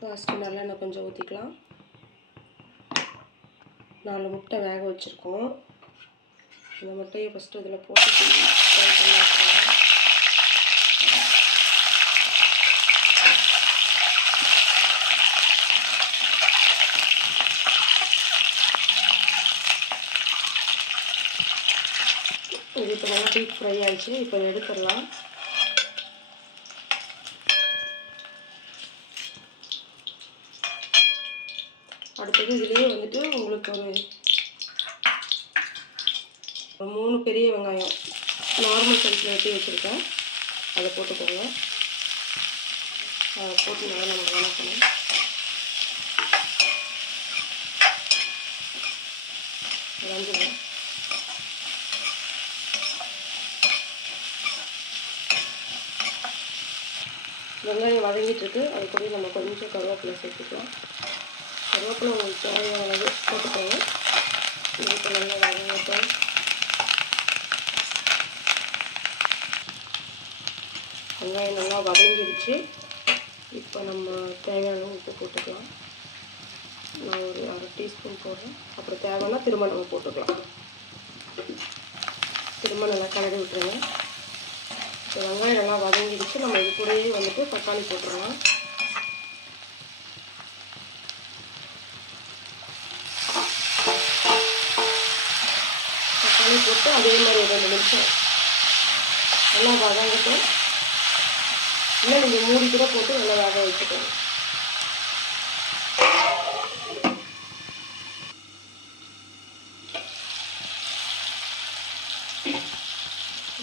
First நல்லெண்ணெய் கொஞ்சம் ஊற்றிக்கலாம் நாலு முட்டை வேக வச்சுருக்கோம். இந்த முட்டையை ஃபஸ்ட்டு இதில் போட்டு ஃப்ரை பண்ணி வச்சுக்கலாம் இது இப்போ நல்லா டீப் ஃப்ரை ஆகிடுச்சு இப்போ எடுத்துடலாம். அடுத்தது இதுலேயே வந்துட்டு உங்களுக்கு ஒரு மூணு பெரிய வெங்காயம் நார்மல் சைஸில் வெட்டி வச்சுருக்கேன். அதை போட்டுக்கோங்க. அதை போட்டு நல்லா நம்ம வணக்கணும் வஞ்சிடும் வெங்காயம் வதங்கிட்டு இருக்கு. அது கூட நம்ம கொஞ்சம் கருவேப்பிலை சேர்த்துக்கலாம். கருவேப்பிலை உங்களுக்கு தேவையானது போட்டுக்கோங்க. இதுக்கு நல்லா வதங்கட்டும். வெங்காயம் நல்லா வதங்கிடுச்சு. இப்போ நம்ம தேவையான உப்பு போட்டுக்கலாம். நான் ஒரு அரை டீஸ்பூன் போடுறேன். அப்புறம் தேவைன்னா திரும்ப நம்ம போட்டுக்கலாம். திரும்ப நல்லா கலரி விட்டுருங்க. இப்போ வெங்காயம் நல்லா வதங்கிடுச்சு. நம்ம இது கூடயே வந்துட்டு தக்காளி போட்டுடலாம். போட்டு அதே மாதிரி ரெண்டு நிமிஷம் நல்லா வதங்கட்டும் இல்லை நீங்கள் மூடி கூட போட்டு நல்லா வத வச்சுக்கோங்க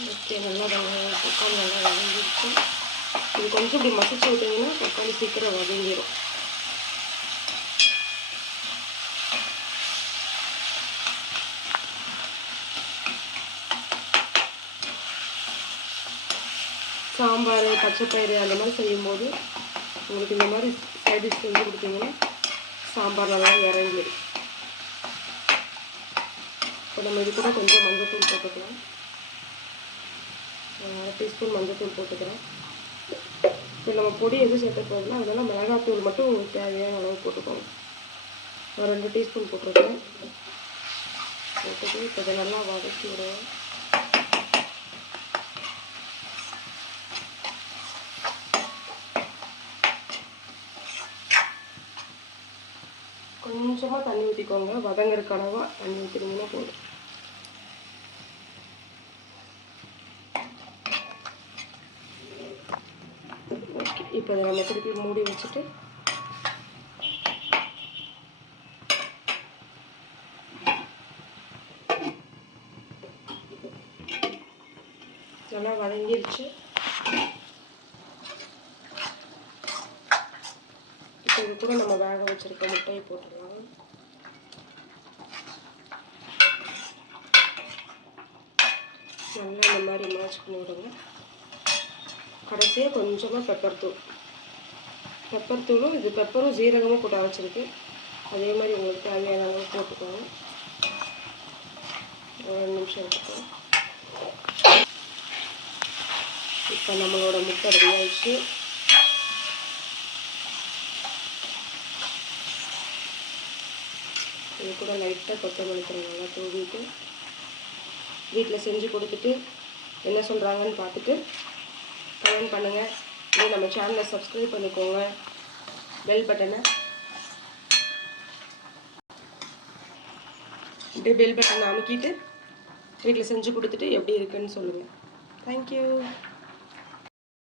ஓகே நல்லா வெங்காயம் தக்காளி நல்லா வதங்கிருக்கும் இது கொஞ்சம் இப்படி மசிச்சு விட்டிங்கன்னா தக்காளி சீக்கிரம் வதங்கிடும் சாம்பார் பச்சைப்பயிறு அந்த மாதிரி செய்யும்போது உங்களுக்கு இந்த மாதிரி சைடிஷ் செஞ்சு கொடுத்தீங்கன்னா சாம்பார் நல்லா இறங்கிடும். இப்போ நம்ம இது கூட கொஞ்சம் மஞ்சத்தூள் போட்டுக்கலாம். அரை டீஸ்பூன் மஞ்சத்தூள் போட்டுக்கிறோம் இப்போ நம்ம பொடி எது சேர்த்து போகலாம் அதனால் மிளகாத்தூள் மட்டும் உங்களுக்கு தேவையான அளவு போட்டுக்கோங்க. ஒரு ரெண்டு டீஸ்பூன் போட்டுருக்கேன். போட்டுட்டு இப்போ இதை நல்லா வதக்கி விடுவோம். கொஞ்சமாக தண்ணி ஊற்றிக்கோங்க வதங்கிறதுக்கு அளவாக தண்ணி ஊற்றினீங்கன்னா போதும். ஓகே இப்போ இதை நம்ம திருப்பி மூடி வச்சுட்டு நல்லா வதங்கிருச்சு. இது கூட நம்ம வேக வச்சிருக்க முட்டையை போட்டுடலாம். நல்லா இந்த மாதிரி மேட்ச் பண்ணி விடுங்க கடைசியாக கொஞ்சமாக பெப்பர் தூள். பெப்பர் தூளும் இது பெப்பரும் ஜீரகமும் போட்டு அரைச்சிருக்கு. அதே மாதிரி உங்களுக்கு தேவையான அளவு போட்டுக்கோங்க. ஒரு ரெண்டு நிமிஷம் எடுத்துக்கோங்க இப்போ நம்மளோட முட்டை ரெடி ஆயிடுச்சு. இது கூட லைட்டாக கொத்தமல்லி தழை நல்லா தூவிட்டு வீட்டில் செஞ்சு கொடுத்துட்டு என்ன சொல்கிறாங்கன்னு பார்த்துட்டு கமெண்ட் பண்ணுங்கள் இதே நம்ம சேனலை சப்ஸ்கிரைப் பண்ணிக்கோங்க. பெல் பட்டனை இப்படி பெல் பட்டனை அமுக்கிட்டு வீட்டில் செஞ்சு கொடுத்துட்டு எப்படி இருக்குன்னு சொல்லுங்கள் தேங்க்யூ